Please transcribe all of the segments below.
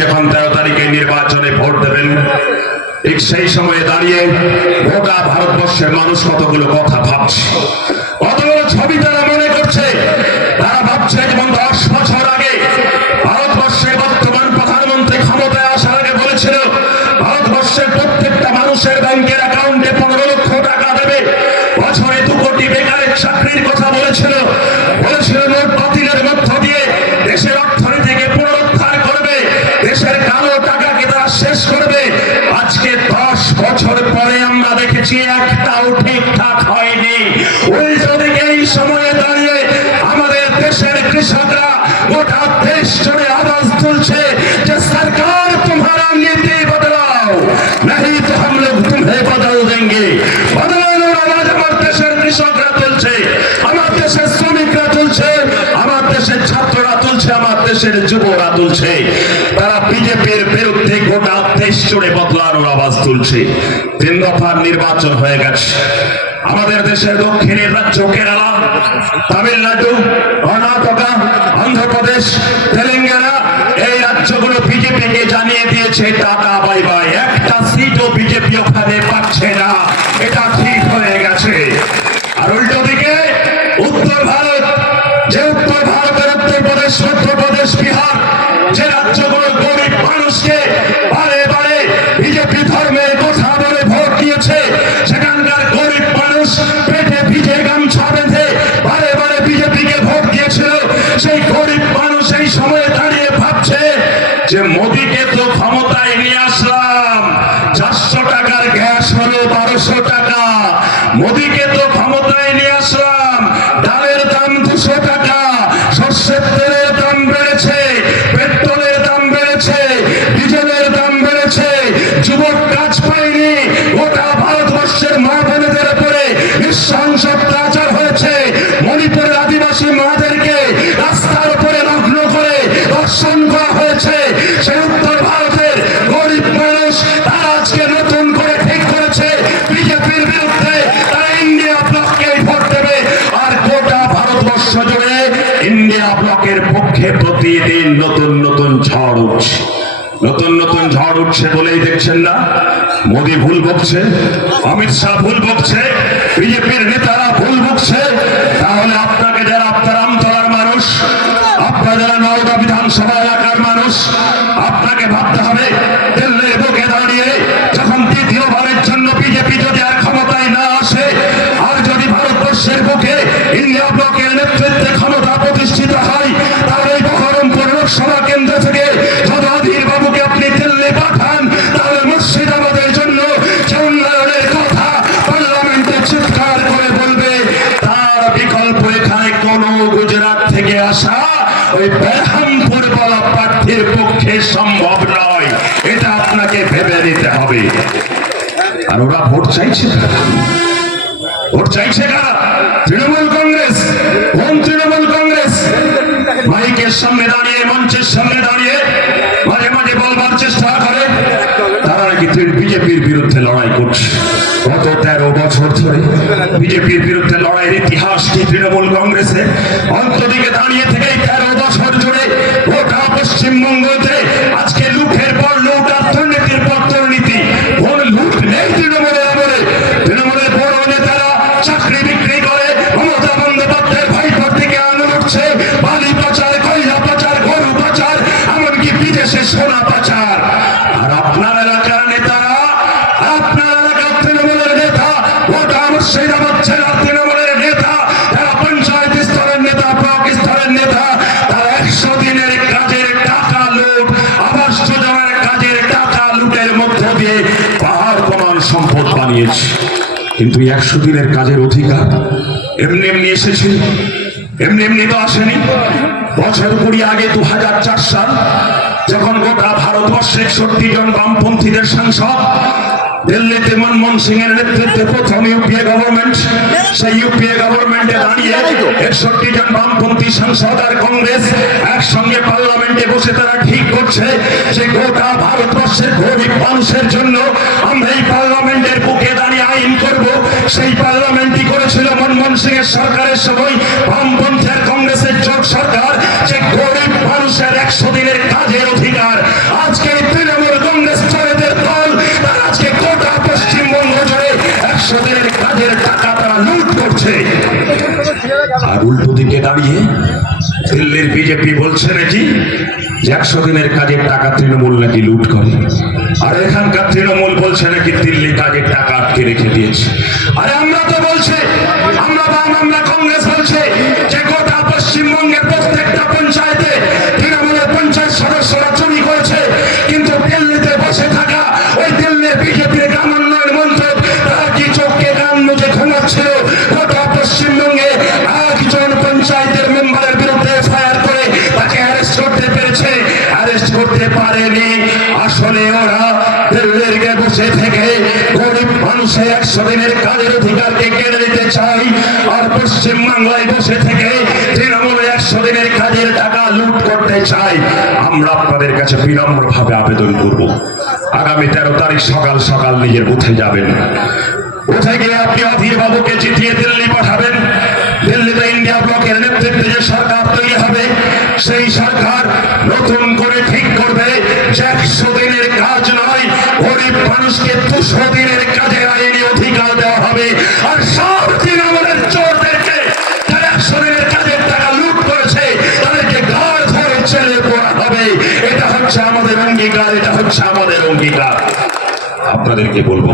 যখন তেরো তারিখে নির্বাচনে ভোট দেবেন, ঠিক সেই সময়ে দাঁড়িয়ে গোটা ভারতবর্ষের মানুষ কতগুলো কথা ভাবছে। কতগুলো ছবি তারা বলছি তিন দফার নির্বাচন হয়ে গেছে। আমাদের দেশের দক্ষিণের রাজ্য কেরালা, তামিলনাড়ু, কর্ণাটক, অন্ধ্রপ্রদেশ, তেলেঙ্গানা, এই রাজ্যগুলো বিজেপিকে জানিয়ে দিয়েছে, টাটা, বাই বাই। একটা সিটও বিজেপি ওখানে পাচ্ছে না। এটা ঠিক হয়ে গেছে। নতুন ঝড় উঠছে। নতুন নতুন ঝড় উঠছে বলেই দেখছেন না? মোদি ভুল বকছে, অমিত শাহ ভুল বকছে, বিজেপির নেতারা ভুল বকছে। তাহলে আপনাকে যারা আপনার আমতলার মানুষ, আপনার যারা নওদা বিধানসভা এলাকার মানুষ, আপনাকে ভাবতে আর ওরা ভোট চাইছে ভোট চাইছে কারা? তৃণমূল কংগ্রেস। কোন তৃণমূল কংগ্রেস? মাইকের সামনে দাঁড়িয়ে, মঞ্চের সামনে দাঁড়িয়ে মাঝে মাঝে বলবার চেষ্টা করে। তারা নাকি বিজেপির বিরুদ্ধে লড়াই করছে। গত তেরো বছর ধরে বিজেপির বিরুদ্ধে লড়াইয়ের ইতিহাস কি তৃণমূল কংগ্রেসে অন্তদিকে কিন্তু একশো দিনের কাজের অধিকার এমনি এমনি এসেছিল এমনি এমনি তো আসেনি। বছর কুড়ি আগে দু হাজার সাল যখন গোটা ভারতবর্ষে একষট্টি জন বামপন্থীদের সাংসদ দিল্লিতে মনমোহন সিং এর নেতৃত্বে প্রথম ইউপিএ গভর্নমেন্ট সেই ইউপিএ গভর্নমেন্টে দাঁড়িয়ে একষট্টি জন বামপন্থী সাংসদ আর কংগ্রেস একসঙ্গে পার্লামেন্টে বসে তারা ঠিক করছে যে গোটা ভারতবর্ষের গরিব মানুষের জন্য সেই পার্লামেন্টই করেছিল মনমোহন সিং এর সরকারের সময়। বামপন্থের কংগ্রেসের জোট সরকার, যে গরিব মানুষের একশো দিনের কাজের অধিকার। আজকে তৃণমূল কংগ্রেস চালেদের দল, তারা আজকে গোটা পশ্চিমবঙ্গ জুড়ে একশো দিনের কাজের টাকা তারা লুট করছে। আর উল্টো দিকে দাঁড়িয়ে দিল্লির বিজেপি বলছে নাকি একশো দিনের কাজের টাকা তৃণমূল নাকি লুট করে? আর এখানকার তৃণমূল বলছে নাকি দিল্লি কাজের টাকা আটকে রেখে দিয়েছে। আরে আমরা তো বলছে, আমরা বাম, আমরা কংগ্রেস বলছে যে গোটা পশ্চিমবঙ্গের প্রত্যেকটা পঞ্চায়েতে বসে থেকে গরিব মানুষের একশো দিনের কাজের অধিকারকে কেড়ে নিতে চাই। আর পশ্চিম বাংলায় বসে থেকে তৃণমূল একশো দিনের কাজের টাকা লুট করতে চাই। আমরা আপনাদের কাছে বিনম্র ভাবে আবেদন করব। আগামী তেরো তারিখ সকাল সকাল নিজের বুথে যাবেন। বুথে গিয়ে আপনি অধীর বাবুকে জিতিয়ে দিল্লি পাঠাবেন। দিল্লিতে ইন্ডিয়া ব্লকের নেতৃত্বে যে সরকার তৈরি হবে, সেই সরকার মানুষকে দুশো দিনের কাজে আইনি অধিকার দেওয়া হবে। আর সব তৃণমূলের চোরদেরকে যারা দিনের কাজের টাকা লুট করেছে, তাদেরকে ঘর ধরে ছেড়ে পড়া হবে। এটা হচ্ছে আমাদের অঙ্গীকার, এটা হচ্ছে আমাদের অঙ্গীকার। আপনাদেরকে বলব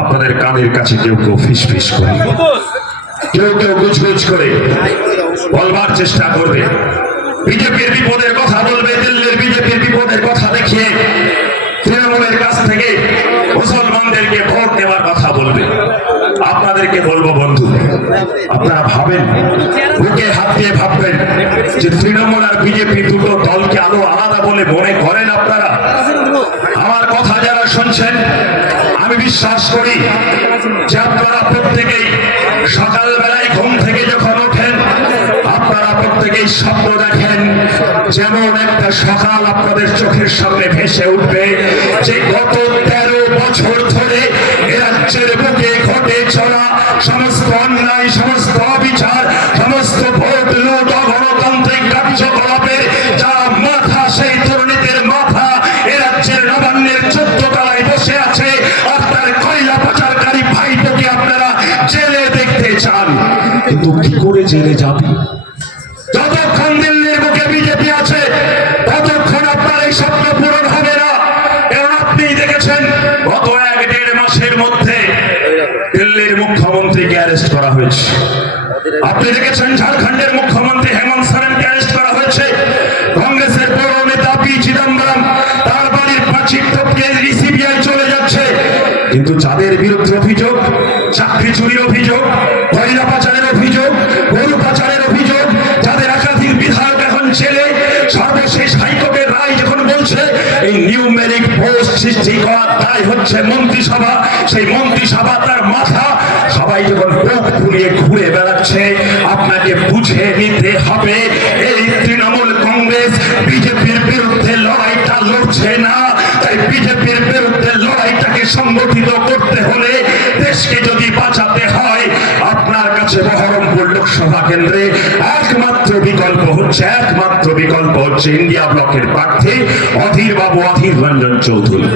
আপনাদের কানের কাছে কেউ কেউ ফিস ফিস করে। কেউ কেউ গুজগুজ করে। বলবার চেষ্টা করবে। বিজেপির বিপদের কথা বলবে, দিল্লির বিজেপির বিপদের কথা দেখিয়ে কাছ থেকে মুসলমানদেরকে ভোট নেওয়ার কথা বলবে। আপনাদেরকে বলব, বন্ধু, আপনারা ভাবেন, বুকে হাত দিয়ে ভাববেন যে তৃণমূল আর বিজেপি দুটো দলকে আলো আলাদা বলে মনে করেন আপনারা? আমার কথা যারা শুনছেন, আমি বিশ্বাস করি যে আপনারা প্রত্যেকেই সকালবেলায় ঘুম থেকে যখন ওঠেন, আপনারা প্রত্যেকেই স্বপ্ন দেখেন যেমন সকাল আপনাদের চোখের সামনে ভেসে উঠবে। যে গত তেরো বছর ধরে রাজ্যের বুকে ঘটে চলা সমস্ত অন্যায়, সমস্ত অবিচার, সমস্ত ভোট, লুট, অগণতান্ত্রিক কার্যকলাপের যা মাথা, সেই দুর্নীতির মাথা এ রাজ্যের নবান্নের চোদ্দ তলায় বসে আছে। আর তার কয়লা পাচারকারী ভাইপোকে আপনারা জেলে দেখতে চান। কিন্তু কি করে জেলে যাবে যতক্ষণ দিল্লির বুকে বিজেপি আছে ততক্ষণ আপনার এই স্বপ্ন পূরণ হবে না কারণ আপনি দেখেছেন গত এক দেড় মাসের মধ্যে দিল্লির মুখ্যমন্ত্রীকে অ্যারেস্ট করা হয়েছে আপনি দেখেছেন ঝাড়খণ্ডের মুখ্যমন্ত্রী হেমন্ত সোরেনকে অ্যারেস্ট করা হয়েছে? কংগ্রেসের বড় নেতা পি চিদম্বরম, তার বাড়ির প্রাচীর টপকে সিবিআই চলে যাচ্ছে। কিন্তু যাদের বিরুদ্ধে অভিযোগ, চাকরি চুরির অভিযোগ কয়লা পাচারের অভিযোগ, গরু পাচারের অভিযোগ, যাদের একাধিক বিধায়ক এখন ছেলে সর্বশেষ হাইকোর্টের রায় যখন বলছে, এই নিউমেরিক পোস্ট সৃষ্টি করার দায় হচ্ছে মন্ত্রিসভা। সেই মন্ত্রিসভা তার মাথা সবাই যখন বুক ফুলিয়ে ঘুরে বেড়াচ্ছে, আপনাকে বুঝে নিতে হবে, এই তৃণমূল কংগ্রেস বিজেপির বিরুদ্ধে লড়াইটা লড়ছে না। তাই বিজেপির বিরুদ্ধে লড়াইটাকে সংগঠিত করতে হলে দেশকে যদি বাঁচাতে হয়, আপনার কাছে বহরমপুর লোকসভা কেন্দ্রে একমাত্র বিকল্প হচ্ছে, একমাত্র বিকল্প হচ্ছে ইন্ডিয়া ব্লকের প্রার্থী অধীর বাবু অধীর রঞ্জন চৌধুরী।